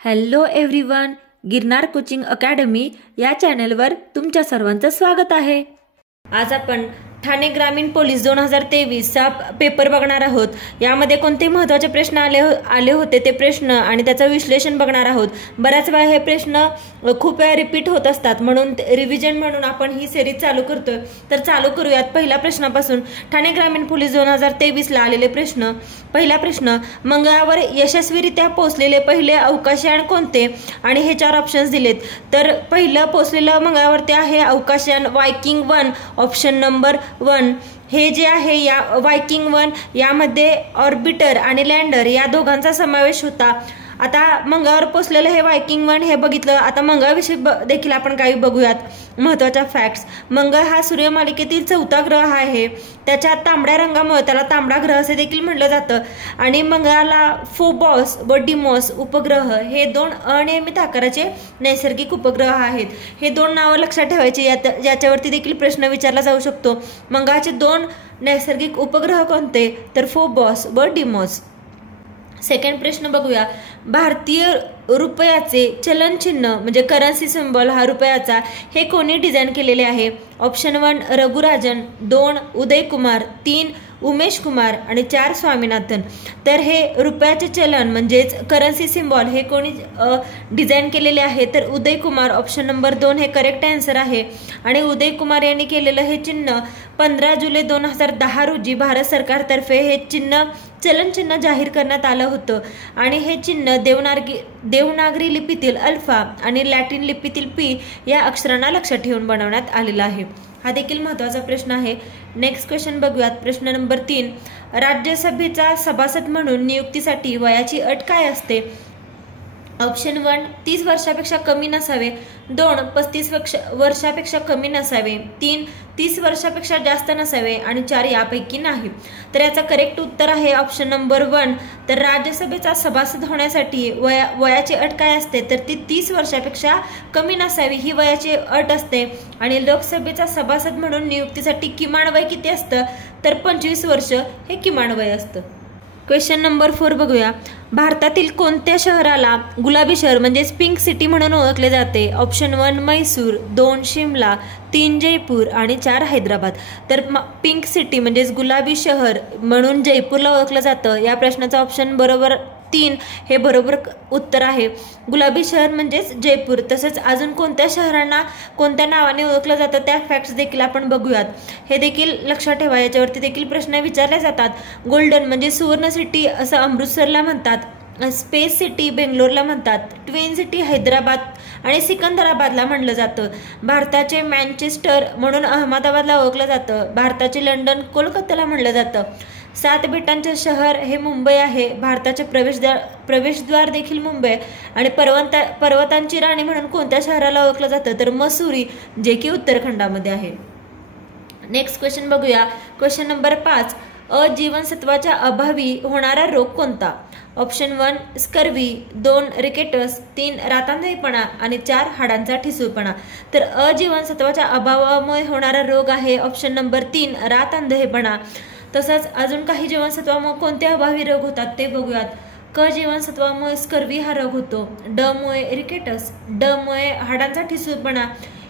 Hello everyone, Girnar coaching academy या चॅनलवर तुमच्या सर्वांचं स्वागत आहे। आज आपण ठाणे ग्रामीण पोलीस 2023 चा पेपर बघणार आहोत। यामध्ये कोणते महत्त्वाचे प्रश्न आले होते ते प्रश्न आणि त्याचं विश्लेषण बघणार आहोत। बऱ्याच वेळा हे प्रश्न खूप वेळा रिपीट होत असतात, म्हणून रिव्हिजन म्हणून आपण ही सिरीज चालू करतोय। तर चालू करूयात पहिल्या प्रश्नापासून। ठाणे ग्रामीण पोलीस 2023 ला आलेले प्रश्न। पहिला प्रश्न, मंगळावर यशस्वीरित्या पोहोचलेले पहिले अवकाशयान कोणते? आणि हे चार ऑप्शन्स दिलेत। तर पहिलं पोहोचलेलं मंगळावरती आहे अवकाशयान वायकिंग 1, ऑप्शन नंबर 1। हे जे आहे या वायकिंग 1 यामध्ये ऑर्बिटर आणि लँडर या दोघांचा समावेश होता। आता मंगळावर पोहोचलेलं हे वायकिंग 1 हे बघितलं। आता मंगळाविषयी देखील आपण काही बघूयात महत्त्वाच्या फॅक्ट्स। मंगळ हा सूर्यमालिकेतील 4था ग्रह आहे। त्याच्या तांबड्या रंगामुळे त्याला तांबडा ग्रह असे देखील म्हटलं जातं। आणि मंगळाला फोबॉस व डिमॉस उपग्रह हे 2 अनियमित आकाराचे नैसर्गिक उपग्रह आहेत। हे 2 नावं लक्षात ठेवायची, याच्यावरती देखील प्रश्न विचारला जाऊ शकतो। मंगळाचे 2 नैसर्गिक उपग्रह कोणते? तर फोबॉस व डिमॉस। सेकंड प्रश्न बघूया। भारतीय रुपयाचे चलन चिन्ह म्हणजे करन्सी सिम्बॉल हा रुपयाचा हे कोणी डिझाईन केलेले आहे? ऑप्शन 1 रघुराजन, 2 उदय कुमार, 3 उमेश कुमार आणि 4 स्वामीनाथन। तर हे रुपयाचे चलन म्हणजेच करन्सी सिम्बॉल हे कोणी डिझाईन केलेले आहे? तर उदय कुमार, ऑप्शन नंबर 2 हे करेक्ट आन्सर आहे। आणि उदय कुमार यांनी केलेलं हे चिन्ह 15 जुलै 2010 रोजी भारत सरकारतर्फे हे चलन चिन्ह जाहीर करण्यात आलं होतं। आणि हे चिन्ह देवनागरी लिपीतील अल्फा आणि लॅटिन लिपीतील पी या अक्षरांना लक्षात ठेवून बनवण्यात आलेला आहे। हा देखील महत्त्वाचा प्रश्न आहे। नेक्स्ट क्वेश्चन बघूयात। प्रश्न नंबर 3, राज्यसभेचा सभासद म्हणून नियुक्तीसाठी वयाची अट काय असते? ऑप्शन 1 30 वर्षापेक्षा कमी नसावे, 2 35 वर्षापेक्षा कमी नसावे, 3 30 वर्षापेक्षा जास्त नसावे आणि 4 यापैकी नाही। तर याचं करेक्ट उत्तर आहे ऑप्शन नंबर 1। तर राज्यसभेचा सभासद होण्यासाठी वयाची अट काय असते? तर ती 30 वर्षापेक्षा कमी नसावी ही वयाची अट असते। आणि लोकसभेचा सभासद म्हणून नियुक्तीसाठी किमान वय किती असतं? तर 25 वर्ष हे किमान वय असतं। क्वेश्चन नंबर 4 बघूया। भारतातील कोणत्या शहराला गुलाबी शहर म्हणजे पिंक सिटी म्हणून ओळखले जाते? ऑप्शन 1 म्हैसूर, 2 शिमला, 3 जयपूर आणि 4 हैदराबाद। तर पिंक सिटी म्हणजेच गुलाबी शहर म्हणून जयपूरला ओळखलं जातं। या प्रश्नाचं ऑप्शन बरोबर 3 हे बरोबर उत्तर आहे। गुलाबी शहर म्हणजेच जयपूर। तसंच अजून कोणत्या शहरांना कोणत्या नावाने ओळखलं जातं त्या फॅक्ट्स देखील आपण बघूयात। हे देखील लक्षात ठेवा, याच्यावरती देखील प्रश्न विचारले जातात। गोल्डन म्हणजे सुवर्ण सिटी असं अमृतसरला म्हणतात, स्पेस सिटी बेंगलोरला म्हणतात, ट्विन सिटी हैदराबाद आणि सिकंदराबादला म्हणलं जातं। भारताचे मँचेस्टर म्हणून अहमदाबादला ओळखलं जातं। भारताचे लंडन कोलकाताला म्हणलं जातं। 7 बेटांचे शहर हे मुंबई आहे। भारताचे प्रवेशद्वार देखील मुंबई। आणि पर्वतांची राणी म्हणून कोणत्या शहराला ओळखलं जातं? तर मसुरी, जे की उत्तराखंडामध्ये आहे। नेक्स्ट क्वेश्चन बघूया। क्वेश्चन नंबर 5, अजीवनसत्वाच्या अभावी होणारा रोग कोणता? ऑप्शन 1 स्कर्वी, 2 रिकेटस, 3 रातांधळेपणा आणि 4 हाडांचा ठिसूळपणा। तर अजीवनसत्वाच्या अभावामुळे होणारा रोग आहे ऑप्शन नंबर 3 रातांधळेपणा। तसंच अजून काही जीवनसत्वामुळे कोणते अभावी रोग होतात ते बघूयात। क जीवनसत्वामुळे स्कर्वी हा रोग होतो, ड मुळे रिकेटस, ड मुळे हाडांचा ठिसूळपणा,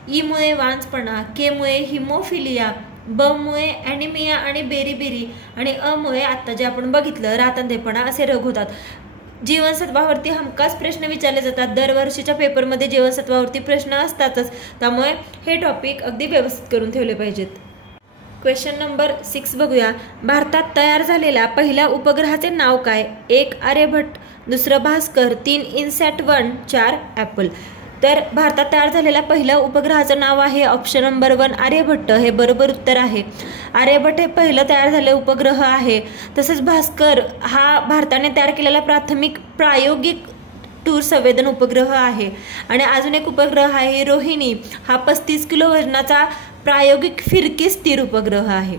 ई मुळे वांझपणा, के मुळे हिमोफिलिया, ब मुळे ॲनिमिया आणि बेरीबेरी आणि अ मुळे आता जे आपण बघितलं रातांधळेपणा असे रोग होतात। जीवनसत्वावरती हमखास प्रश्न विचारले जातात। दरवर्षीच्या पेपरमध्ये जीवनसत्वावरती प्रश्न असतातच, त्यामुळे हे टॉपिक अगदी व्यवस्थित करून ठेवले पाहिजेत। क्वेश्चन नंबर 6 बघूया। भारतात तयार झालेल्या पहिल्या उपग्रहाचे नाव काय? 1 आर्यभट्ट, 2 भास्कर, 3 इनसॅट-1, 4 ॲपल। तर भारतात तयार झालेल्या पहिल्या उपग्रहाचं नाव आहे ऑप्शन नंबर 1 आर्यभट्ट हे बरोबर उत्तर आहे। आर्यभट्ट हे पहिलं तयार झालेलं उपग्रह आहे। तसंच भास्कर हा भारताने तयार केलेला प्रायोगिक टूर संवेदन उपग्रह आहे। आणि अजून एक उपग्रह आहे रोहिणी, हा 35 किलो वजनाचा प्रायोगिक फिरकी स्थिर उपग्रह आहे।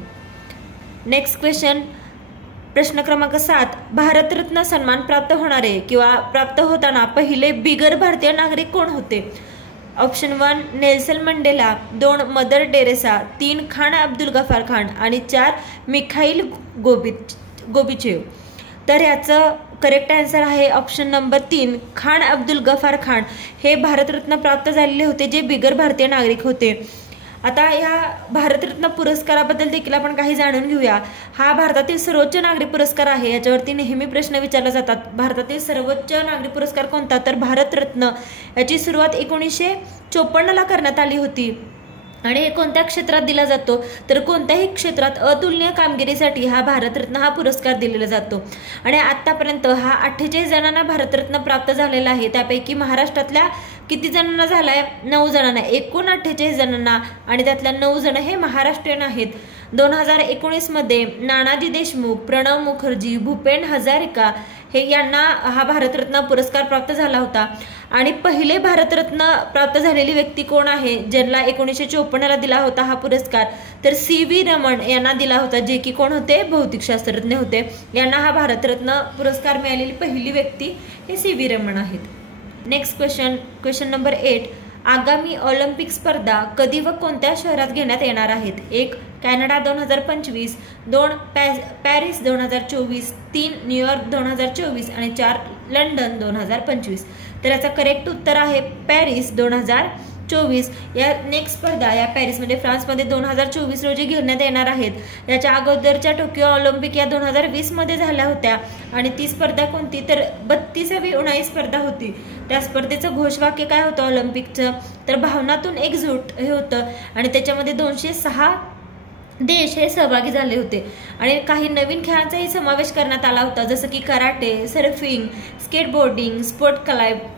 नेक्स्ट क्वेश्चन, प्रश्न क्रमांक 7, भारतरत्न सन्मान प्राप्त होणारे किंवा प्राप्त होताना पहिले बिगर भारतीय नागरिक कोण होते? ऑप्शन 1 नेल्सन मंडेला, 2 मदर टेरेसा, 3 खान अब्दुल गफार खान आणि 4 मिखाईल गोबिचेव। तर याचं करेक्ट आन्सर आहे ऑप्शन नंबर 3, खान अब्दुल गफार खान हे भारतरत्न प्राप्त झालेले होते, जे बिगर भारतीय नागरिक होते. आता या भारतरत्न पुरस्काराबद्दल देखील आपण काही जाणून घेऊया. हा भारतातील सर्वोच्च नागरी पुरस्कार आहे. याच्यावरती नेहमी प्रश्न विचारले जातात. भारतातील सर्वोच्च नागरी पुरस्कार कोणता, तर भारतरत्न. याची सुरुवात 1954ला करण्यात आली होती. आणि हे कोणत्या क्षेत्रात दिला जातो, तर कोणत्याही क्षेत्रात अतुलनीय कामगिरीसाठी हा भारतरत्न हा पुरस्कार दिलेला जातो. आणि आतापर्यंत हा 48 जणांना भारतरत्न प्राप्त झालेला आहे. त्यापैकी महाराष्ट्रातल्या किती जणांना झालाय, 9 जणांना, एकूण 48 जणांना, आणि त्यातल्या 9 जण हे महाराष्ट्रीयन आहेत. 2019 मध्ये नानाजी देशमुख, प्रणव मुखर्जी, भूपेन हजारिका हे यांना हा भारतरत्न पुरस्कार प्राप्त झाला होता. आणि पहिले भारतरत्न प्राप्त झालेली व्यक्ती कोण आहे, ज्यांना 1954ला दिला होता हा पुरस्कार, तर CV रमण यांना दिला होता, जे की कोण होते, भौतिकशास्त्रज्ञ होते. यांना हा भारतरत्न पुरस्कार मिळालेली पहिली व्यक्ती हे CV रमण आहेत. नेक्स्ट क्वेश्चन नंबर 8, आगामी ऑलिम्पिक स्पर्धा कधी व कोणत्या शहरात घेण्यात येणार आहेत? 1 कॅनडा 2025, 2 पॅरिस 2024, 3 न्यूयॉर्क 2024 आणि 4 लंडन 2025. तर याचा करेक्ट उत्तर आहे पॅरिस 2024. या नेक्स्ट स्पर्धा या पॅरिसमध्ये फ्रान्समध्ये 2024 रोजी घेण्यात येणार आहेत. याच्या अगोदरच्या टोकियो ऑलिम्पिक या 2020 मध्ये झाल्या होत्या. आणि ती स्पर्धा कोणती, तर 32वी उन्हाळी स्पर्धा होती. त्या स्पर्धेचं घोषवाक्य काय होतं ऑलिम्पिकचं, तर भावनातून एकजूट हे होतं. आणि त्याच्यामध्ये 206 देश हे सहभागी झाले होते. आणि काही नवीन खेळांचाही समावेश करण्यात आला होता, जसं की karate, surfing, skateboarding, sport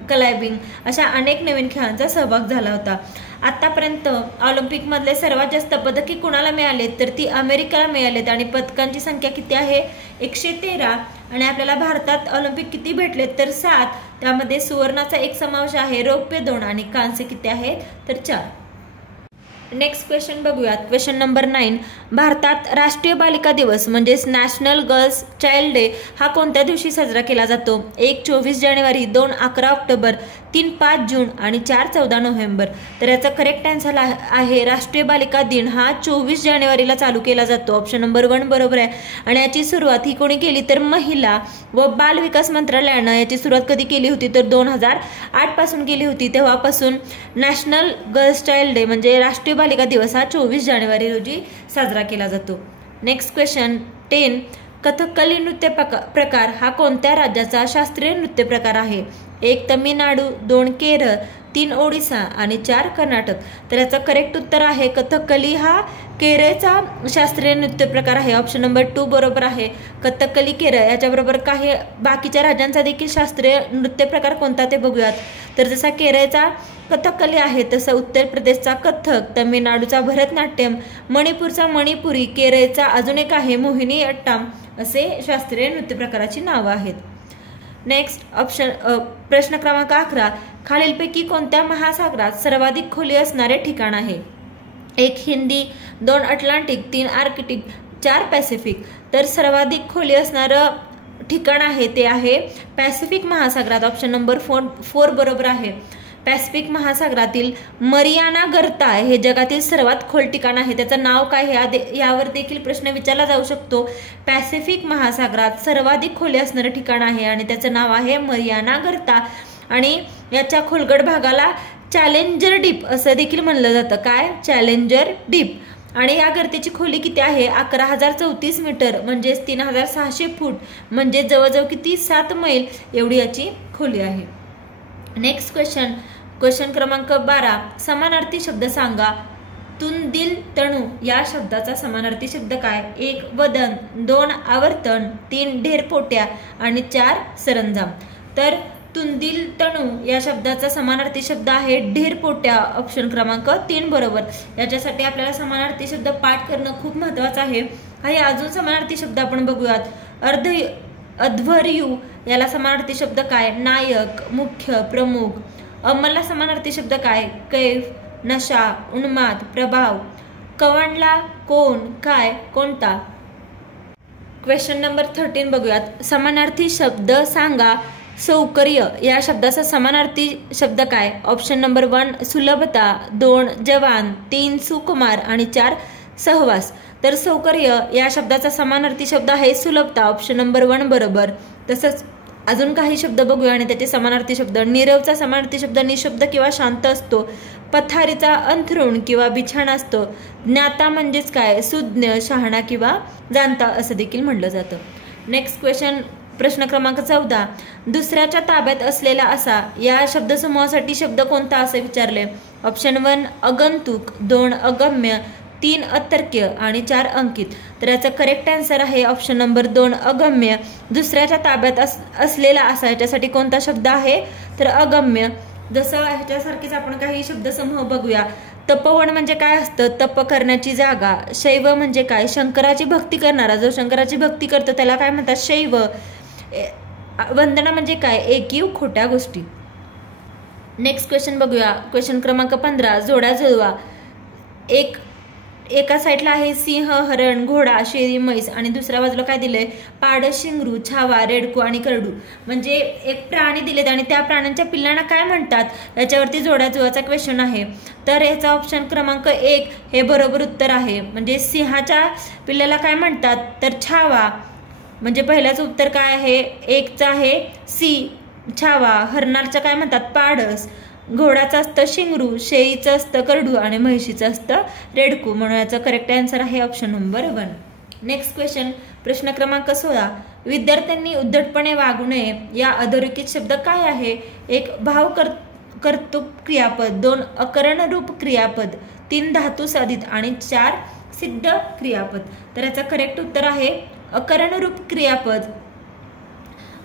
climbing अशा अनेक नवीन खेळांचा सहभाग झाला होता. आतापर्यंत ऑलिम्पिकमधले सर्वात जास्त पदके कुणाला मिळालेत, तर ती अमेरिकेला मिळालेत. आणि पदकांची संख्या किती आहे, 113. आणि आपल्याला भारतात ऑलिम्पिक किती भेटलेत, तर 7. त्यामध्ये सुवर्णाचा 1 समावेश आहे, रौप्य 2 आणि कांस्य किती आहे, तर 4. नेक्स्ट क्वेश्चन बघूयात. क्वेश्चन नंबर 9, भारतात राष्ट्रीय बालिका दिवस म्हणजेच नॅशनल गर्ल्स चाइल्ड डे हा कोणत्या दिवशी साजरा केला जातो? 1 24 जानेवारी, 2 11 ऑक्टोबर, 3 5 जून आणि 4 14 नोव्हेंबर. तर याचा करेक्ट आन्सर आहे राष्ट्रीय बालिका दिन हा 24 जानेवारीला चालू केला जातो. ऑप्शन नंबर 1 बरोबर आहे. आणि याची सुरुवात ही कोणी केली, तर महिला व बाल विकास मंत्रालयानं याची सुरुवात कधी केली होती, तर 2008 पासून केली होती. तेव्हापासून नॅशनल गर्ल्स चाइल्ड डे म्हणजे राष्ट्रीय बालिका दिवस हा 24 जानेवारी रोजी साजरा केला जातो. नेक्स्ट क्वेश्चन 10, कथकली नृत्य प्रकार हा कोणत्या राज्याचा शास्त्रीय नृत्य प्रकार आहे? 1 तमिळनाडू, 2 केरळ, 3 ओडिसा आणि 4 कर्नाटक. तर याचं करेक्ट उत्तर आहे कथकली हा केरळचा शास्त्रीय नृत्य प्रकार आहे. ऑप्शन नंबर 2 बरोबर आहे. कथकली केरळ. याच्याबरोबर काही बाकीच्या राज्यांचा देखील शास्त्रीय नृत्य प्रकार कोणता ते बघूयात. तर जसा केरळचा कथकली आहे तसं उत्तर प्रदेशचा कथक, तमिळनाडूचा भरतनाट्यम, मणिपूरचा मणिपुरी, केरळचा अजून एक आहे मोहिनी अट्टाम असे शास्त्रीय नृत्य प्रकाराची नावं आहेत. नेक्स्ट प्रश्न क्रमांक 11, खालीलपैकी कोणत्या महासागरात सर्वाधिक खोली असणारे ठिकाण आहे? 1 हिंदी, 2 अटलांटिक, 3 आर्कटिक, 4 पॅसिफिक. तर सर्वाधिक खोली असणारं ठिकाण आहे ते आहे पॅसिफिक महासागरात. ऑप्शन नंबर 4 बरोबर आहे. पॅसिफिक महासागरातील मरियाना गर्ता हे जगातील सर्वात खोल ठिकाण आहे. त्याचं नाव काय आहे यावर देखील प्रश्न विचारला जाऊ शकतो. पॅसिफिक महासागरात सर्वाधिक खोली असणारं ठिकाण आहे आणि त्याचं नाव आहे मरियाना गर्ता. आणि याच्या खोलगट भागाला चॅलेंजर डीप असं देखील म्हणलं जातं. काय? Challenger deep. आणि या गर्तेची खोली किती आहे? 11,034 मीटर म्हणजेच 3,600 फूट म्हणजे जवळजवळ किती 7 मैल एवढी याची खोली आहे. नेक्स्ट क्वेश्चन क्रमांक 12, समानार्थी शब्द सांगा. तुंदिल तणू या शब्दाचा समानार्थी शब्द काय? 1 वदन, 2 आवर्तन, 3 ढेरपोट्या आणि 4 सरंजाम. तर तुंदिल तणू या शब्दाचा समानार्थी शब्द आहे ढेरपोट्या. ऑप्शन क्रमांक 3 बरोबर. याच्यासाठी आपल्याला समानार्थी शब्द पाठ करणं खूप महत्वाचं आहे. काही अजून समानार्थी शब्द आपण बघूयात. अध्वर्यू याला समानार्थी शब्द काय? नायक, मुख्य, प्रमुख. अमलला समानार्थी शब्द काय? कैफ, नशा, उन्माद, प्रभाव. कवनला कोण, काय, कोणता. क्वेश्चन नंबर 13 बघूयात. समानार्थी शब्द सांगा. सौकर्य या शब्दाचा समानार्थी शब्द काय? ऑप्शन नंबर 1 सुलभता, 2 जवान, 3 सुकुमार आणि 4 सहवास. तर सौकर्य या शब्दाचा समानार्थी शब्द आहे सुलभता, ऑप्शन नंबर 1 बरोबर. तसंच अजून काही शब्द बघूया आणि त्याचे समानार्थी शब्द. नीरवचा समानार्थी शब्द निशब्द किंवा शांत असतो. पथारीचा अंथरूण किंवा बिछाणा असतो. ज्ञाता म्हणजेच काय? सुज्ञ, शहाणा किंवा जाणता असं देखील म्हटलं जातं. नेक्स्ट क्वेश्चन, प्रश्न क्रमांक 14. दुसऱ्याच्या ताब्यात असलेला असा या शब्दसमूहासाठी शब्द कोणता असे विचारले. ऑप्शन 1 अगंतुक, 2 अगम्य, 3 अतर्क्य आणि 4 अंकित. तर याचा करेक्ट आन्सर आहे ऑप्शन नंबर 2 अगम्य. दुसऱ्याच्या ताब्यात असलेला असा याच्यासाठी कोणता शब्द आहे तर अगम्य. जसं ह्याच्यासारखीच आपण काही शब्दसमूह बघूया. तपोवन म्हणजे काय असतं? तप करण्याची जागा. शैव म्हणजे काय? शंकराची भक्ती करणारा, जो शंकराची भक्ती करतो त्याला काय म्हणतात? शैव. वंदना म्हणजे काय? एकीव खोट्या गोष्टी. नेक्स्ट क्वेश्चन बघूया. क्वेश्चन क्रमांक 15. जोडा जुळवा. एका साईडला आहे सिंह, हरण, घोडा, शेळी, म्हैस आणि दुसऱ्या बाजूला काय दिलंय? पाड, शिंगरू, छावा, रेडकू आणि करडू. म्हणजे एक प्राणी दिलेत आणि त्या प्राण्यांच्या पिल्लांना काय म्हणतात याच्यावरती जोडा जुळवाचा क्वेश्चन आहे. तर याचा ऑप्शन क्रमांक 1 हे बरोबर उत्तर आहे. म्हणजे सिंहाच्या पिल्लाला काय म्हणतात तर छावा. म्हणजे पहिल्याच उत्तर काय आहे? 1चं आहे सी छावा. हरणाचं काय म्हणतात? पाडस. घोडाचं असतं शिंगरू, शेळीचं असतं करडू आणि म्हैशीचं असतं रेडकू. म्हणून याचं करेक्ट आन्सर आहे ऑप्शन नंबर 1. नेक्स्ट क्वेश्चन, प्रश्न क्रमांक 16. विद्यार्थ्यांनी उद्धटपणे वागू नये या अधोरेखित शब्द काय आहे? 1 भाव कर्तृक क्रियापद, 2 अकरणरूप क्रियापद, 3 धातू साधित आणि 4 सिद्ध क्रियापद. तर याचं करेक्ट उत्तर आहे अकरणरूप क्रियापद.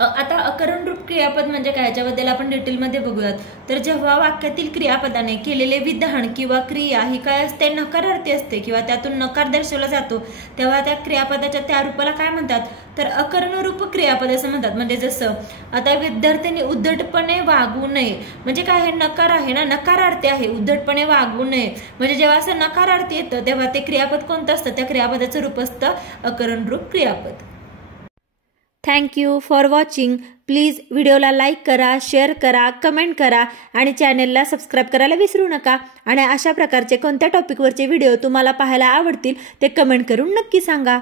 आता अकरणरूप क्रियापद म्हणजे काय याच्याबद्दल आपण डिटेलमध्ये बघूयात. तर जेव्हा वाक्यातील क्रियापदाने केलेले विधान किंवा क्रिया ही काय असते? नकारार्थी असते किंवा त्यातून नकार दर्शवला जातो तेव्हा त्या क्रियापदाच्या त्या रूपाला काय म्हणतात तर अकरणरूप क्रियापद असं म्हणतात. म्हणजे जसं आता विद्यार्थ्यांनी उद्धटपणे वागू नये म्हणजे काय? हे नकार आहे ना, नकारार्थी आहे. उद्धटपणे वागू नये म्हणजे जेव्हा असं नकारार्थी येतं तेव्हा ते क्रियापद कोणतं असतं? त्या क्रियापदाचं रूप असतं अकरणरूप क्रियापद. Thank you for watching. प्लीज व्हिडिओला लाईक करा, शेअर करा, कमेंट करा आणि चॅनलला सबस्क्राईब करायला विसरू नका. आणि अशा प्रकारचे कोणत्या टॉपिकवरचे व्हिडिओ तुम्हाला पाहायला आवडतील ते कमेंट करून नक्की सांगा.